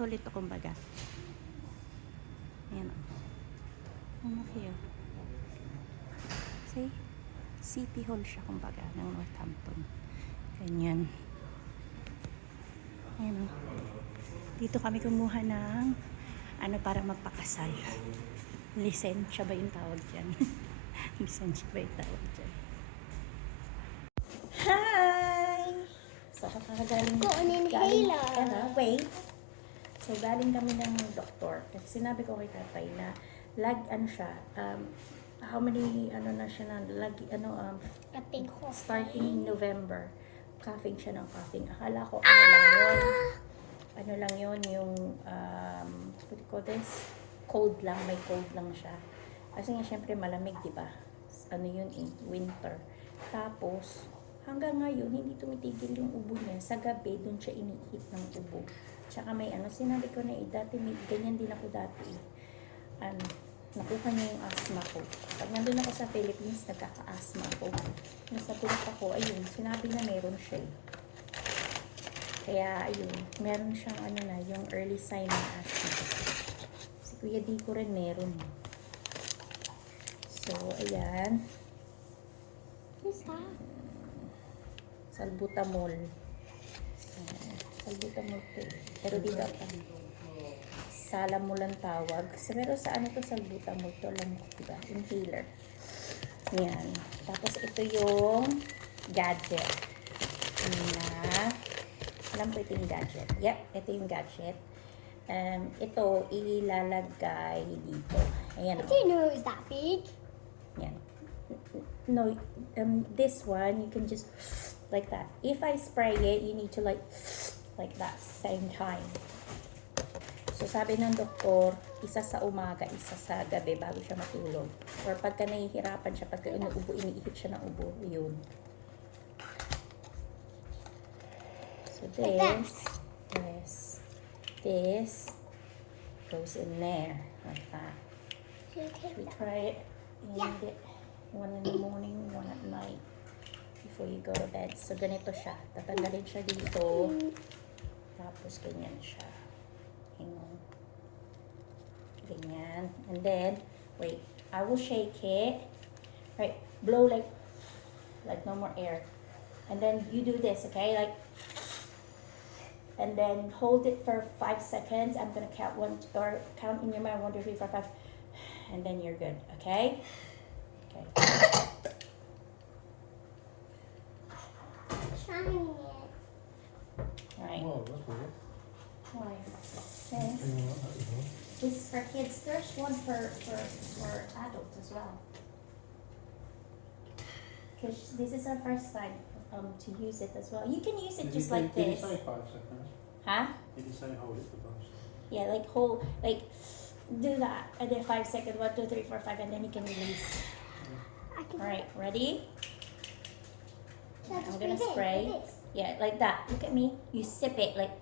Hall ito kumbaga. Ayan o. Ang laki o. See? City Hall siya kumbaga ng Northampton. Ganyan. Ayan o. Dito kami kumuha ng ano para magpakasal. Lisensya ba yung tawag dyan? Lisensya ba yung tawag dyan? Hi! So, kakagaling wait. So, galing kami ng doktor. Kasi sinabi ko kay tatay na ano siya, how many, na siya na, starting November, coughing siya ng coughing. Akala ko, ano lang yun, yung, what do you call this? Cold lang, may cold lang siya. Kasi nga, syempre, malamig, di ba? Ano yun winter. Tapos, hanggang ngayon, hindi tumitigil yung ubo niya. Sa gabi, dun siya iniihip ng ubo. Tsaka may sinabi ko na dati, ganyan din ako dati. Nakuha niya yung asthma ko. Pag nandun ako sa Philippines, nagkaka-asthma ako. Nasa tulog ako, ayun, sinabi na meron siya. Kaya, ayun, meron siyang yung early sign ng asthma. Si Kuya Di ko rin meron. So, ayan. Who's that? Salbutamol. Salbutamol to. Pero dito Salamol ang tawag. Pero sa to salbutamol to? Alam ko, diba? Inhaler. Yan. Tapos ito yung gadget. Alam ko ito yung gadget. Yep, ito yung gadget. Ito, ilalagay dito. Ayan. I didn't know it was that big. Yan. No, this one, you can just like that. If I spray it, you need to like that, same time. So, sabi ng doktor, isa sa umaga, isa sa gabi bago siya matulog. Or pagka nahihirapan siya, pagka inuubo, iniihip siya ng ubo, yun. So, this goes in there, like that. We try it, and one in the morning, one at night, before you go to bed. So, ganito siya. Tatanggalin siya dito. Tapos, ganyan siya. Ganyan. And then, wait, I will shake it. Right, blow like no more air. And then you do this, okay? Like, and then hold it for 5 seconds. I'm gonna count count in your mind 1, 2, 3, 4, 5, and then you're good, okay? Okay. Trying it. All right. Oh, that's weird. Why? Okay. This is for kids. There's one for adults as well. Because this is our first time to use it as well. You can use it just like Did this. you say 5 seconds? Huh? Did you say hold it for 5 seconds? Yeah, like do that, and then 5 seconds. 1, 2, 3, 4, 5, and then you can release. I can All right, ready? Should I just I'm gonna breathe in spray. like this? Yeah, like that. Look at me. You sip it like.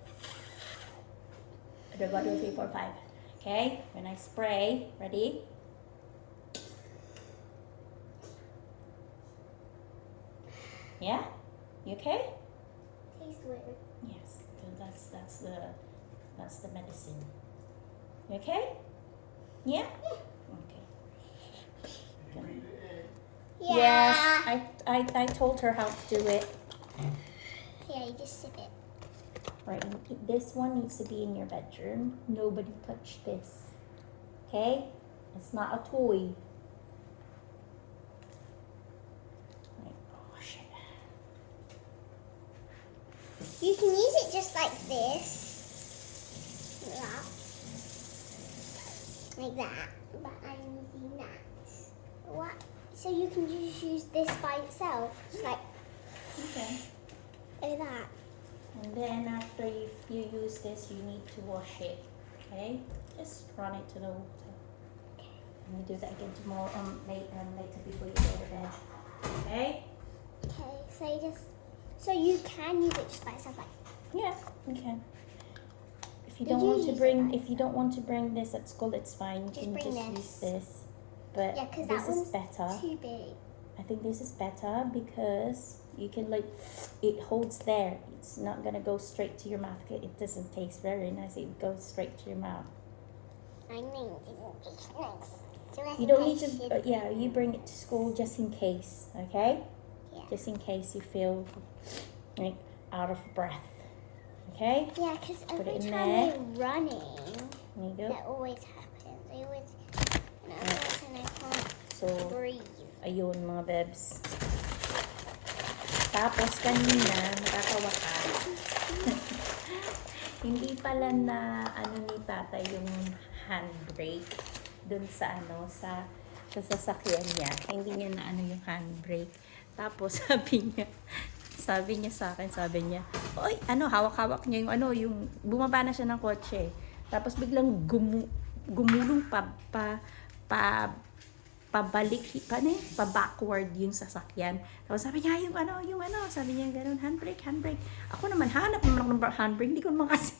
1, 2, 3, 4, 5. Okay. When I spray, ready? Yeah. You okay? Tastes weird. Yes. So that's the medicine. You okay? Yeah. Okay. Good. Yeah. Yes. I told her how to do it. Yeah, you just sip it. Right, this one needs to be in your bedroom. Nobody touch this. Okay? It's not a toy. Right. Oh, shit. You can use it just like this. Like that. But I'm using that. What? So you can just use this by itself. Just like Okay. that. And then after you use this, you need to wash it. Okay? Just run it to the water. And we do that again tomorrow, later before you go to bed. Okay? Okay, so you can use it just by itself, like. Yeah, you can. If you Did don't you want to use bring, it if you don't want to bring this at school, it's fine. You Just can bring just this. use this. But Yeah, because this that is one's better. too big. I think this is better because You can like, it holds there. It's not gonna go straight to your mouth. It doesn't taste very nice. It goes straight to your mouth. I mean, it doesn't taste nice. So I You think don't I need to, should- yeah, you bring it to school just in case, okay? Yeah. Just in case you feel like out of breath, okay? Yeah, because Put every it in time there. I'm running, There you go. that always happens. I always, and I can't So, breathe. ayun mga bebs. Tapos kanina, nakakawa ka. Hindi pala na ano ni tata yung handbrake dun sa ano sa sasakyan niya. Hindi niya na ano yung handbrake. Tapos sabi niya sa akin, sabi niya, "Oy, ano, hawak-hawak niya yung ano, yung bumaba na siya ng kotse." Tapos biglang gumulong pabalik, pa backward yung sasakyan. Tapos sabi niya, yung ano, sabi niya gano'n, handbrake. Ako naman, hanap naman ako ng handbrake, hindi ko naman kasi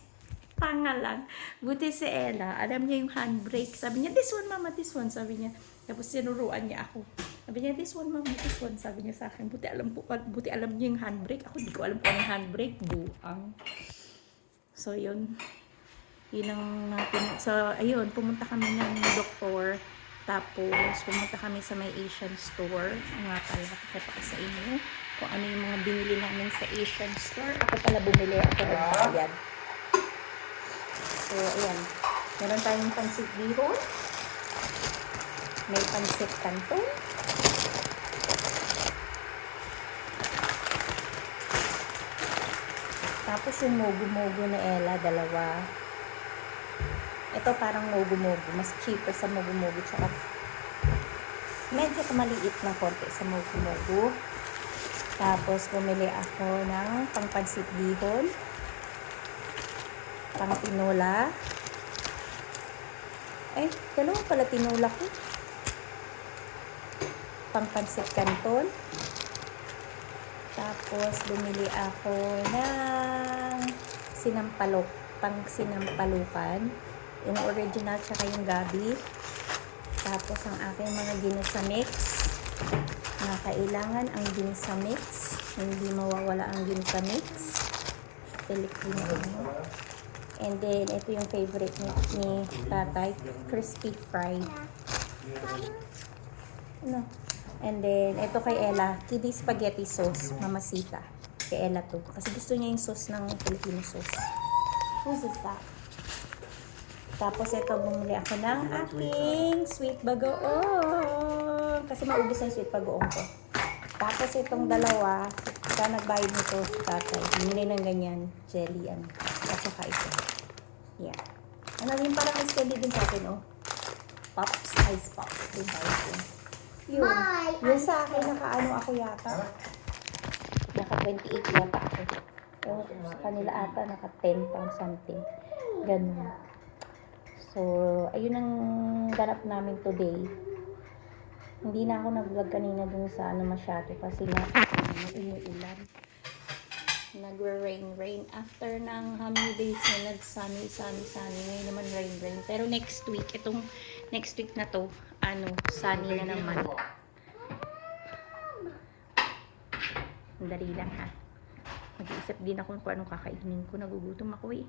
tanga lang. Buti si Ella, alam niya yung handbrake. Sabi niya, this one mama, this one, sabi niya. Tapos sinuruan niya ako. Sabi niya, this one mama, this one, sabi niya sa akin. Buti alam niya yung handbrake. Ako, di ko alam kung anong handbrake, buang. So, yun. Yun ang natin. So, ayun, pumunta kami ng doktor. Tapos, pumunta kami sa may Asian store. Nga pala, pakita ko sa inyo kung ano yung mga binili namin sa Asian store. Ako pala bumili, ako nagbayad. So, ayan. Meron tayong pansit bihon. May pansit canton. Tapos yung mogu-mogu na Ella, dalawa. Ito parang mogu-mogu. Mas cheaper sa mogu-mogu. Tsaka medyo maliit na konti sa mogu-mogu. Tapos bumili ako ng pangpansit bihon. Pang tinola. Ay, dalawa pala tinola ko. Pangpansit canton. Tapos bumili ako ng pang sinampalukan. Yung original tsaka yung gabi. Tapos ang aking mga ginisa mix na kailangan ang ginisa mix, hindi mawawala ang ginisa mix, Filipino ano. And then ito yung favorite ni tatay, crispy fried ano. And then ito kay Ella, kiddie spaghetti sauce, mamasita. Kay Ella to kasi gusto niya yung sauce ng Filipino sauce. Who's is that? Tapos ito, bumili ako ng aking sweet bagoong. Kasi maubos na yung sweet bagoong ko. Tapos itong dalawa, sa nagbayad nito, tatay. Bumili ng ganyan, jelly yan. At saka ito. Yeah. Ano yung parang ice candy din sa akin, oh. Pops, ice pops. Din tayo din. Yun. Yun sa akin, naka-ano ako yata. Naka-28 yata ako. Yung sa kanila ata, naka-10 pounds something. Ganun. So, ayun ang ganap namin today. Hindi na ako nag-vlog kanina dun sa ano masyado kasi umuulan. Nagre-rain. After ng how many days na nag-sunny. Ngayon naman rain. Pero next week na to, sunny na naman. Dali lang ha. Mag-iisip din ako kung anong kakainin ko. Nagugutom ako eh.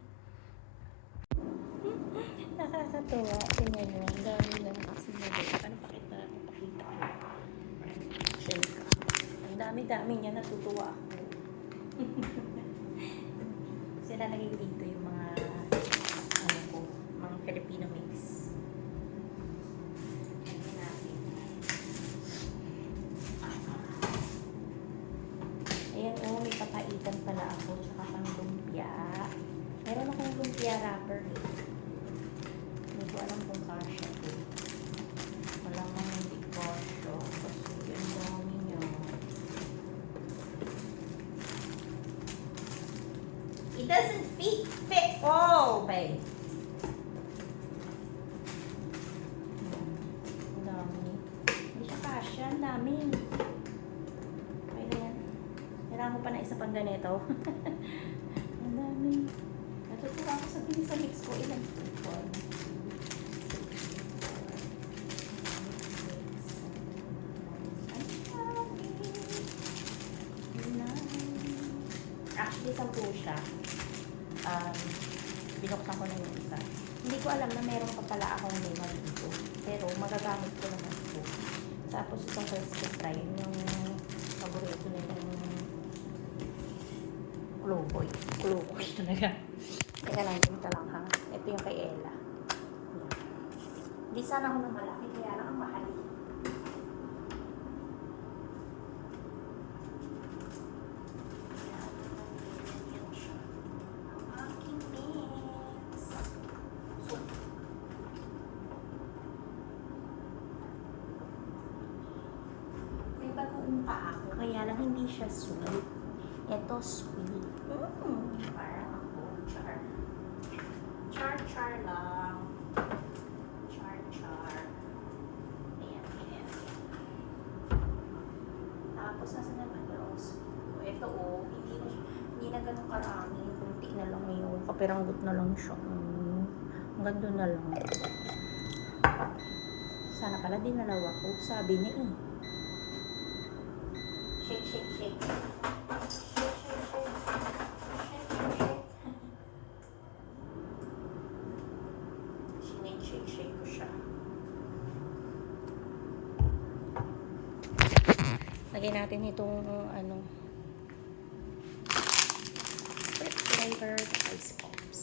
Nakakatawa. Tingnan nyo. Ang dami na nakasimuli. Ano pakita ko? Ang dami-dami niya. Natutuwa ako. Sila naging dito yung mga mga Filipino mix. Ayan may papaitan pala ako. Tsaka pang lumpia. Meron akong lumpia wrapper eh. Hindi ko alam kung kasha ko. Malamang hindi kasha. Kasi ang dami niya. It doesn't fit. Oh, babe. Ang dami. Hindi siya kasha. Ang dami. Okay na yan. Kailangan ko pa na isa pang ganito. Ang dami. Natutuwa ako sa bilis sa mix ko. Ilan? 1, 2, 3, 4, 5, 6, 7, 8, 9, kasi 10 siya. Binuksan ko na yung isa. Hindi ko alam na meron pa pala akong lima dito. Pero magagamit ko naman ito. Tapos itong crispy fry, yung paborito na yung Kloboy. Kloboy talaga. Teka lang, ito lang ha. Ito yung kay Ella. Hindi sana ako ng malaki, kaya lang ang mahal. May bagoong pa ako, kaya lang hindi siya sweet. Ito sweet. Parang ako. Char. Char lang. Char. Ayan. Tapos nasa naman yung sweet. Ito hindi na ganun karami. Kunti na lang yung kapiranggot na lang siya. Ang ganda na lang. Sana pala dinalawa ko. Sabi niya eh. Shake. Shake ko siya. Lagyan natin itong fruit flavored ice pops.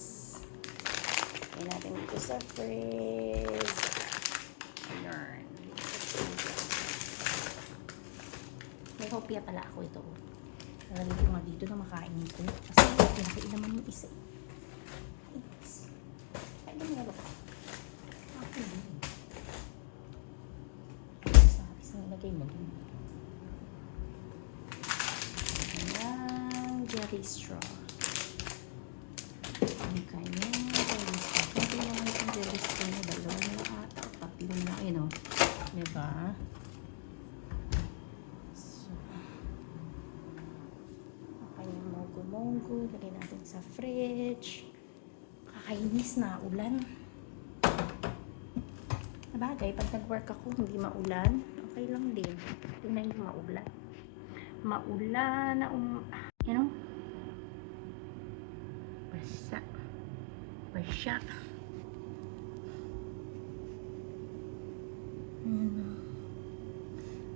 Lagyan natin dito sa fridge. Ayan. May hopya pala ako ito. Nalagay ko nga dito na makain ko. Kasi pinakain naman yung isa. Ay, dumalo ka. Sa nilagay mo dun. Ayan, jelly straw. Ang kanyang jelly straw. Kunti naman yung jelly straw na dalawa na ata. Tatlo na, diba? So, ang kanyang mogo-mogo. Lagay natin sa fridge. Kakainis na ulan. Sabagay, pag nag-work ako, hindi maulan, okay lang din. Hindi na yung maulan. Maulan na Basa.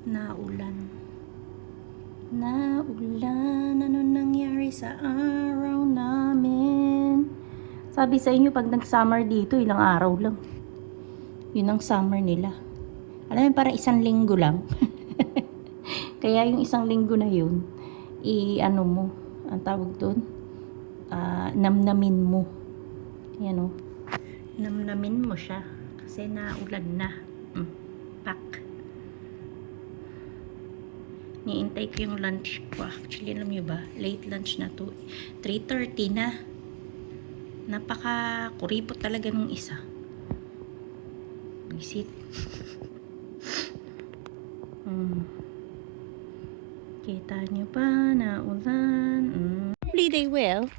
Naulan. Ano nangyari sa araw namin? Sabi sa inyo, pag nag-summer dito, ilang araw lang. Yun ang summer nila. Alam mo, parang 1 linggo lang. Kaya yung 1 linggo na yun, mo, ang tawag doon, namnamin mo. Yan o. Namnamin mo siya. Kasi naulan na. Pak. Niintay ko yung lunch ko. Actually, alam nyo ba, late lunch na to. 3:30 na. Napaka-kuripot talaga nung isa. Visit. Kita nyo ba na ulan? Hopefully they will.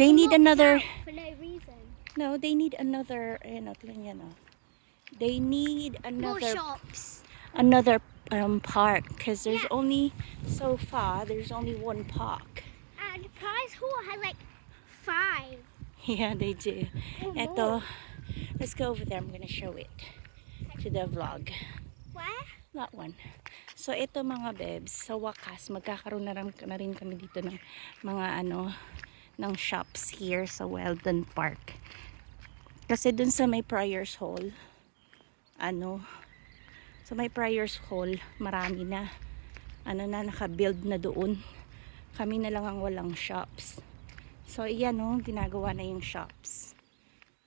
They need another. For no reason. No, they need another. They need More another. shops. Another park, because there's only so far. There's only one park. And Prize Hall has like 5. Yeah, they do. Or Eto, more. let's go over there. I'm gonna show it to the vlog. Where? That one. So, ito mga bebs, sa wakas, magkakaroon na rin kami dito ng mga ng shops here sa Weldon Park. Kasi dun sa may Priors Hall, sa may Priors Hall, marami na, naka-build na doon. Kami na lang ang walang shops. So, iyan ginagawa na yung shops.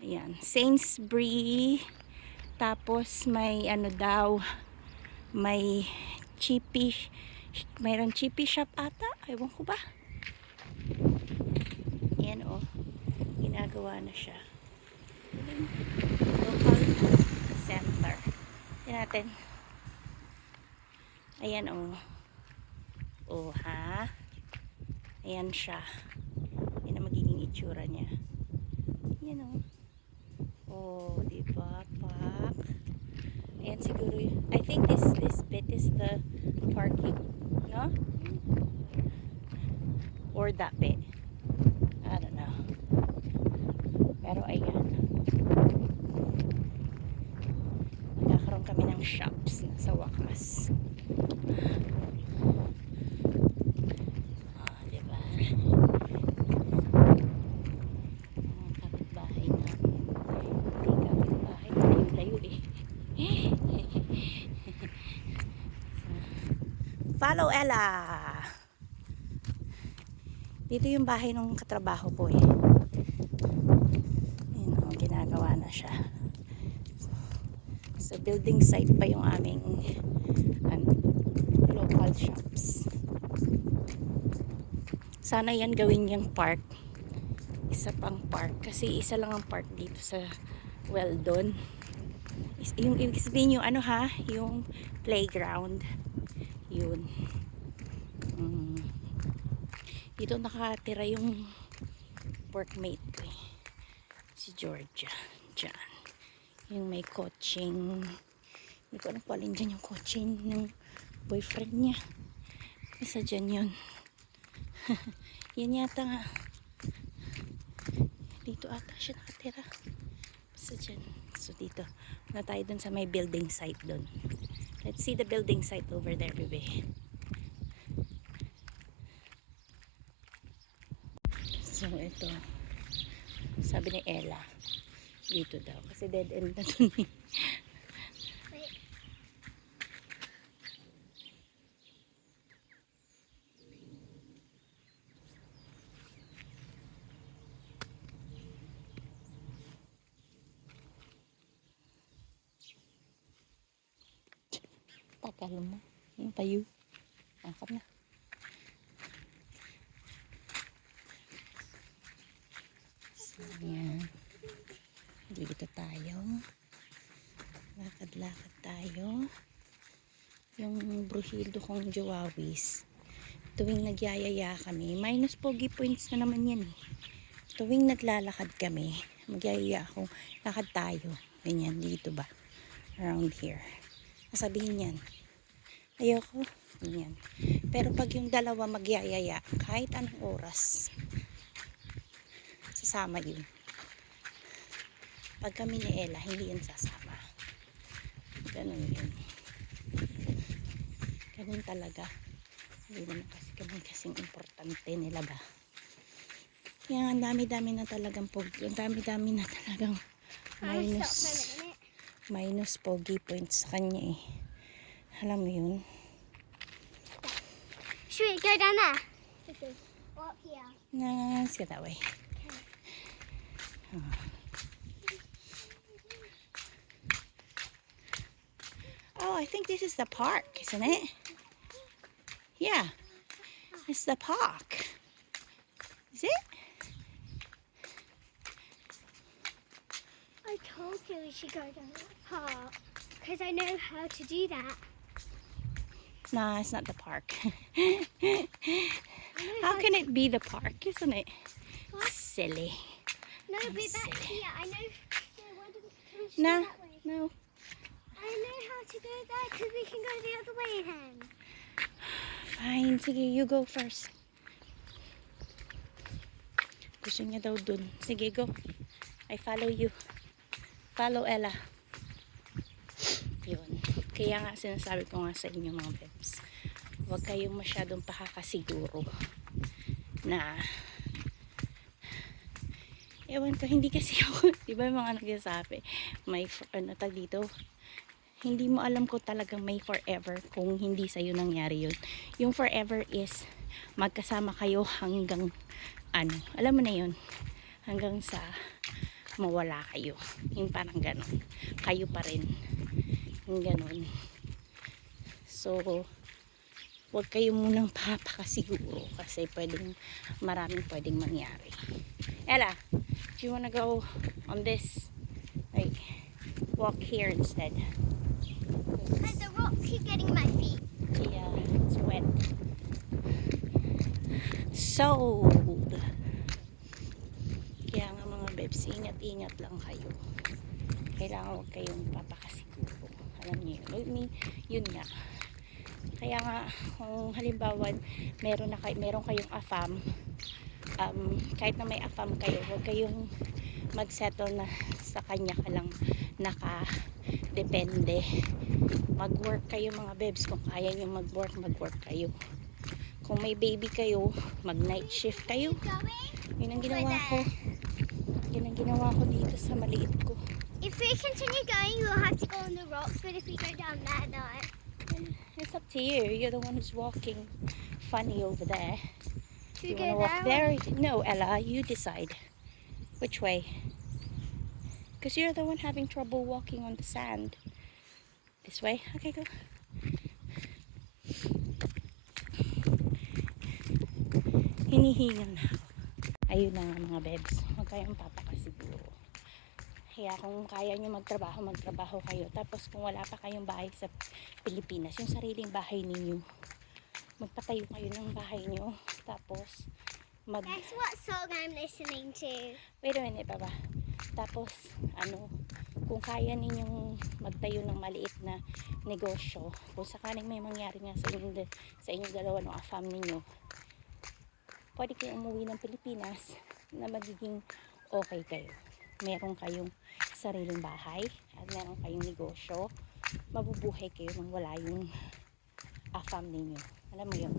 Ayan, Sainsbury, tapos may may mayroon chippy shop ata, ewan ko ba. Ayan ginagawa na siya. Local center. Tingnan natin. Ayan ha. Ayan siya. Yan ang magiging itsura niya. Ayan diba, pak. Ayan siguro I think this bit is the parking, no? Or that bit. shops na sa wakas. Diba? Mga kapitbahay namin. Hindi kapitbahay, layo-layo eh. Follow Ella! Dito yung bahay ng katrabaho ko eh. Ayun, ginagawa na siya. So building site pa yung aming local shops. Sana yan gawin yung park. Isa pang park. Kasi isa lang ang park dito sa Weldon. Yung ibig sabihin yung ano ha, yung playground. Yun. Dito nakatira yung workmate ko eh. Si Georgia. Diyan. Yung may coaching. Hindi ko alam kung alin dyan yung coaching ng boyfriend niya. Isa dyan yun. Yan yata nga. Dito ata siya nakatira. Basta dyan. So dito. Na tayo dun sa may building site dun. Let's see the building site over there, baby. So ito. Sabi ni Ella. Dito daw. Kasi dead end na dun eh. Tagal mo. Yung tayo. Angkat na. So, yan. Dito tayo. Lakad-lakad tayo. Yung bruhildo kong Joawis. Tuwing nagyayaya kami, minus pogi points na naman yan eh. Tuwing naglalakad kami, magyayaya ako, lakad tayo. Ganyan, dito ba? Around here. Sabihin yan. Ayoko. Ganyan. Pero pag yung dalawa magyayaya, kahit anong oras, sasama yun. Pag kami ni Ella, hindi yan sasama. Ganun yun. Ganun talaga. Hindi naman kasi kami kasing importante nila ba. Kaya ang dami-dami na talagang pogi. Ang dami-dami na talagang minus pogi points sa kanya eh. Alam mo yun? Should we go down there? Or up here? No, let's go that way. Oh, I think this is the park, isn't it? Yeah, it's the park. Is it? I told you we should go down that park because I know how to do that. No, it's not the park. I know How can it be the park, isn't it? What? Silly. No, I'm be back silly. here. I know. So why don't we go No, that way? no. I know how to go there because we can go the other way then. Fine, sige, you go first. Gusto niya daw dun. Sige, go. I follow you. Follow Ella. Yun. Kaya nga sinasabi ko nga sa inyo mga bebs, huwag kayong masyadong pakakasiguro na ewan ko, hindi kasi ako, di ba yung mga nagsasabi, may ano tag dito, hindi mo alam ko talagang may forever kung hindi sa'yo nangyari yun. Yung forever is magkasama kayo hanggang ano, alam mo na yun, hanggang sa mawala kayo. Yung parang ganon. Kayo pa rin. Yung ganon. So, huwag kayo munang papakasiguro kasi maraming pwedeng mangyari. Ella, do you wanna go on this? Like, walk here instead. Because the rocks keep getting in my feet. Yeah, it's wet. Sold. Kaya nga mga bebs, ingat-ingat lang kayo. Kailangan huwag kayong papakasiguro. Alam niyo yun. I mean, yun nga. Kaya nga, kung halimbawa, meron kayong AFAM, kahit na may AFAM kayo, huwag kayong magsettle na sa kanya ka lang Depende. Mag-work kayo mga bebs. Kung kaya nyo mag-work kayo. Kung may baby kayo, mag-night shift kayo. Yun ang ginawa ko. Yun ang ginawa ko dito sa maliit ko. If we continue going, we'll have to go on the rocks. But if we go down there, no. It's up to you. You're the one who's walking funny over there. Should we You go wanna walk there? there? No, Ella, you decide. Which way? Because you're the one having trouble walking on the sand. This way? Okay, go. Hinihingal na ako. Ayun na nga mga bebs. Huwag kayong papakasiguro. Kaya kung kaya nyo magtrabaho kayo. Tapos kung wala pa kayong bahay sa Pilipinas, yung sariling bahay ninyo, magpatayo kayo ng bahay nyo. Tapos Guess what song I'm listening to? wait a minute, baba. Tapos kung kaya ninyong magtayo ng maliit na negosyo, kung sakaling may mangyari nga sa inyong dalawa ng afam ninyo, pwede kayong umuwi ng Pilipinas na magiging okay kayo. Meron kayong sariling bahay at meron kayong negosyo, mabubuhay kayo nang wala yung afam ninyo. Alam mo yun.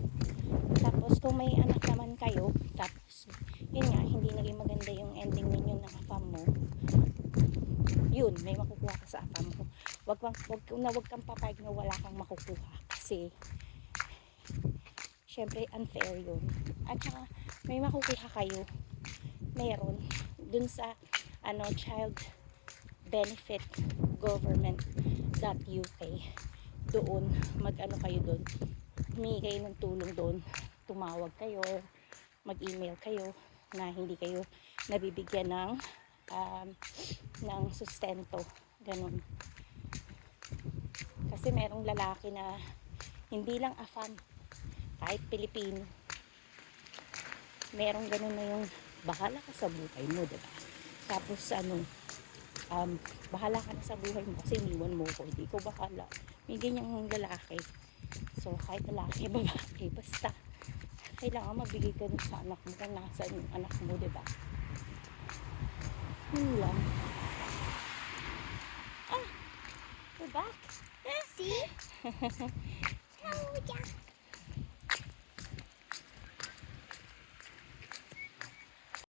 Tapos kung may anak naman kayo, tapos yun nga, hindi naging maganda yung ending ninyo ng afam mo, yun, may makukuha ka sa afam mo. Wag kang papayag na wala kang makukuha kasi syempre unfair yun. At saka may makukuha kayo, meron dun sa child benefit government.uk, doon kayo doon, humingi kayo ng tulong doon, tumawag kayo, mag-email kayo na hindi kayo nabibigyan ng sustento, ganun. Kasi merong lalaki na hindi lang afam, kahit Pilipino, merong ganun na yung bahala ka sa buhay mo, diba? Tapos bahala ka na sa buhay mo kasi iniwan mo ko, hindi ko bahala. May ganyang lalaki. So kahit lalaki, babae, basta kailangan mabigay ka dun sa anak mo kung nasaan yung anak mo, diba? Yun lang. We're back. See?